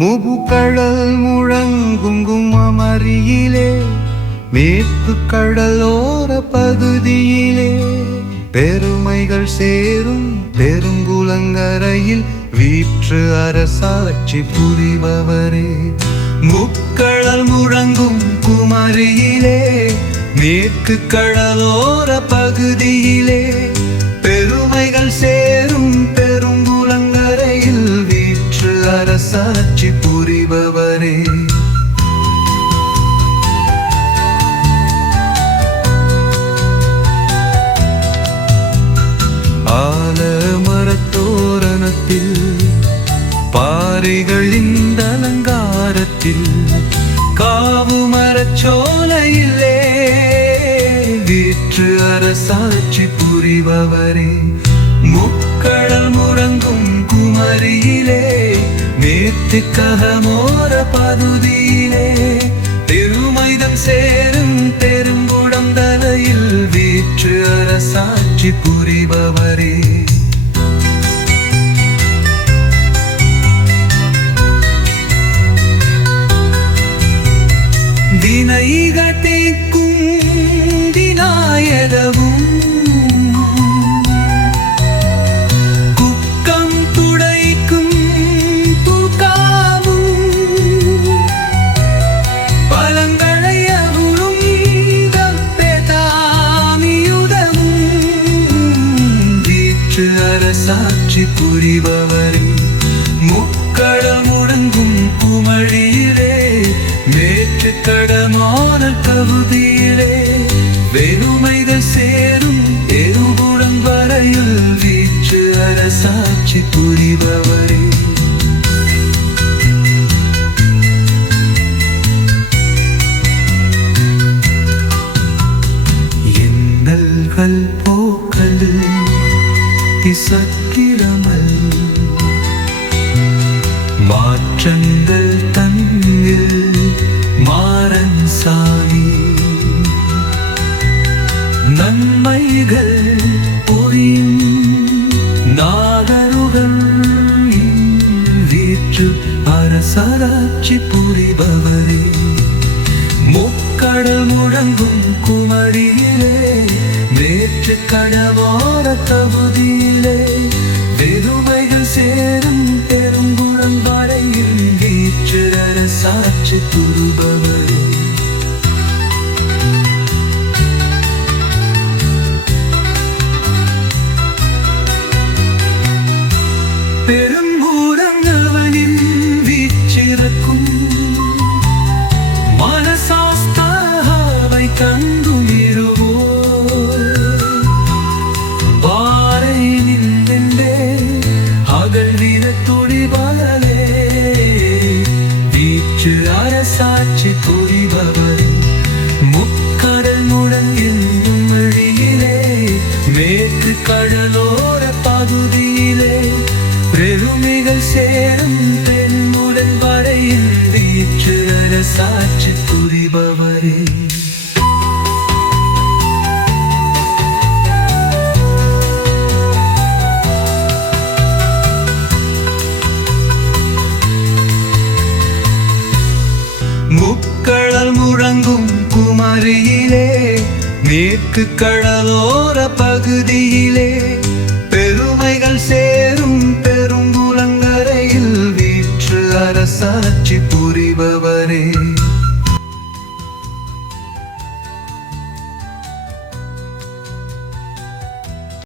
முபுக்கடல் முழங்குங்கும் அமரியிலே மேற்கு கடலோர பகுதியிலே. பெருமைகள் சேரும் பெருங்குளங்கரையில் வீற்று அரசாட்சி புரிபவரே. முக்கடல் முழங்கும் குமரியிலே மேற்கு கடலோர பகுதியிலே. அலங்காரத்தில் காவு மரச்சோலையிலே வீற்று அரசாட்சி புரிபவரே முக்கடல் முறங்கும் குமரியிலே மேற்கு ககமோர பகுதியிலே திருமைதம் சேரும் பெரும்புடம் தலையில் வீற்று அரசாட்சி புரிபவரே. வினைகட்டிக்கும் விநாயகவும். குக்கம் துடைக்கும் தூக்காவும் பழங்களை அருளும் தப்பெதாமியுதமும் வீற்று அரசாட்சி கடமான தகுதியிலே வெறுமைகள் சேரும் எருகுடம் வரையில் வீச்சு அரசாட்சி புரிபவரே. எண்ணல்கள் போக்கல் இசக்கிரமல் மாற்றங்கள் நன்மைகள் புரியும் நாகருகள் வீற்று அரசராட்சி புரிபவரே. முக்கடல் முழங்கும் குமரியிலே நேற்று கடவோர சாட்சி புரிபவர். முக்கடல் முடங்கின் வழியிலே மேற்கு கடலோர பகுதியிலே பெருமைகள் சேரும் பெண்முடன் வரையின் வீச்சு சாட்சி புரிபவரே. மேற்கு கடலோர பகுதியிலே பெருமைகள் சேரும் பெருங்குளங்கரையில் வீற்று அரசாட்சி புரிபவரே.